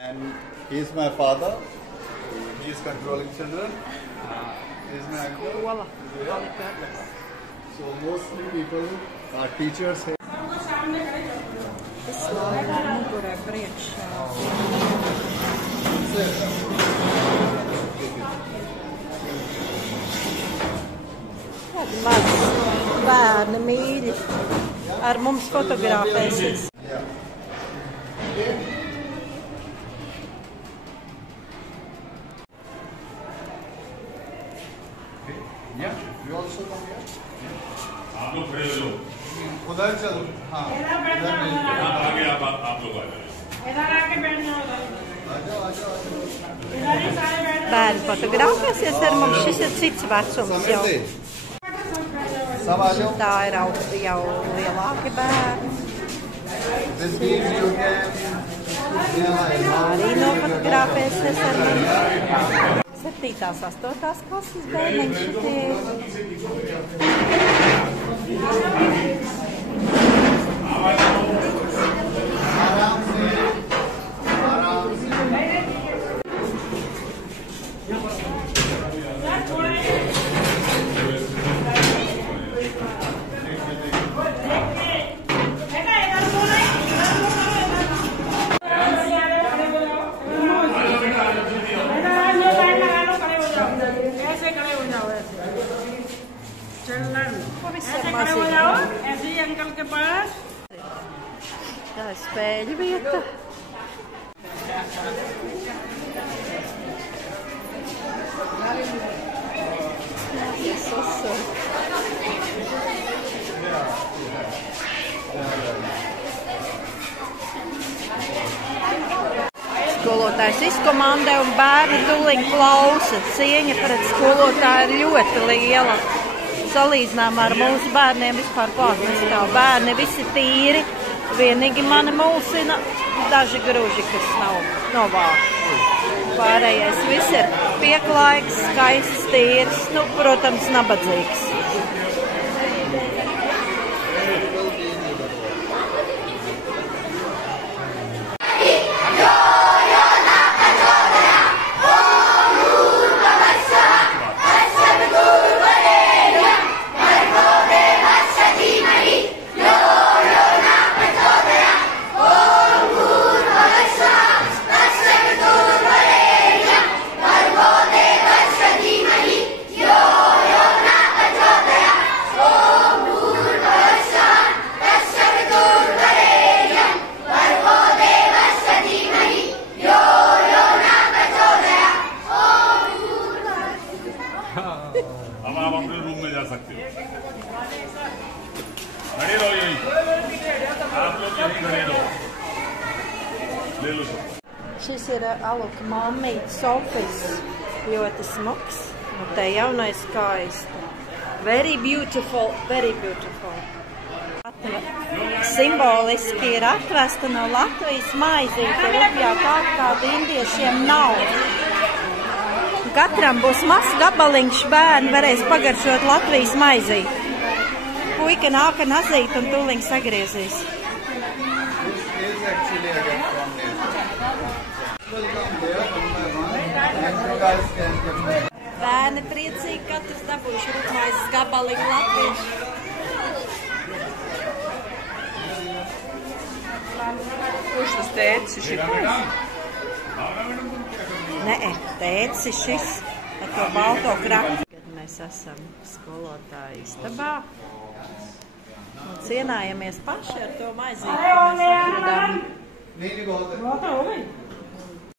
And he is my father. He is controlling children. He is my uncle. So mostly people are teachers here. Bērni mīļi ar mums fotografēsies. Yeah, you also come here. आप लोग खड़े हो लो। उधर चलो। हाँ। इधर नहीं। आगे आप लोग आ जाओ। इधर आके बैठ जाओ। Bērni fotografēsies ar mums. Šis ir cits vecums jau. Tā ir jau lielāki bērni. Arī nofotografēsies ar mums. 7. 8. klases bērniņš ऐसे ही अंकल के पास Tā ir spēļu vieta. Skolotājs izkomandē un bērni tūliņ klausa. Cieņa pret skolotāju ir ļoti liela. Salīdzinām ar mūsu bērniem vispār klāt nestāv. Bērni visi tīri, vienīgi mani mulsina daži gruži, kas nav novākti. Pārējais viss ir pieklājīgs, skaists, tīrs, protams, nabadzīgs. अब आप अपने रूम में जा सकते हो। खड़े रहो यहीं। आप लोग यहीं खड़े रहो। ले लो सब। Šis ir Aluka mammītes ofis. Ļoti smuks. Nu, te jaunais skaisti. Very beautiful, very beautiful. Simboliski ir atvesta no Latvijas maizīte rupjā tā, kāda indiešiem nav. Katram būs mazs gabaliņš, bērni varēs pagaršot Latvijas maizīti. Puika nāk ar nazīt un tūliņ sagriezīs. Bērni priecīgi, katrs dabūjuši rupmaizes gabaliņu latviešu. Kurš tas tēcis ir? Nē, tēcis šis ar to balto kraktu. Kad mēs esam skolotāju istabā un cienājamies paši ar to maizīti, ko mēs atradām.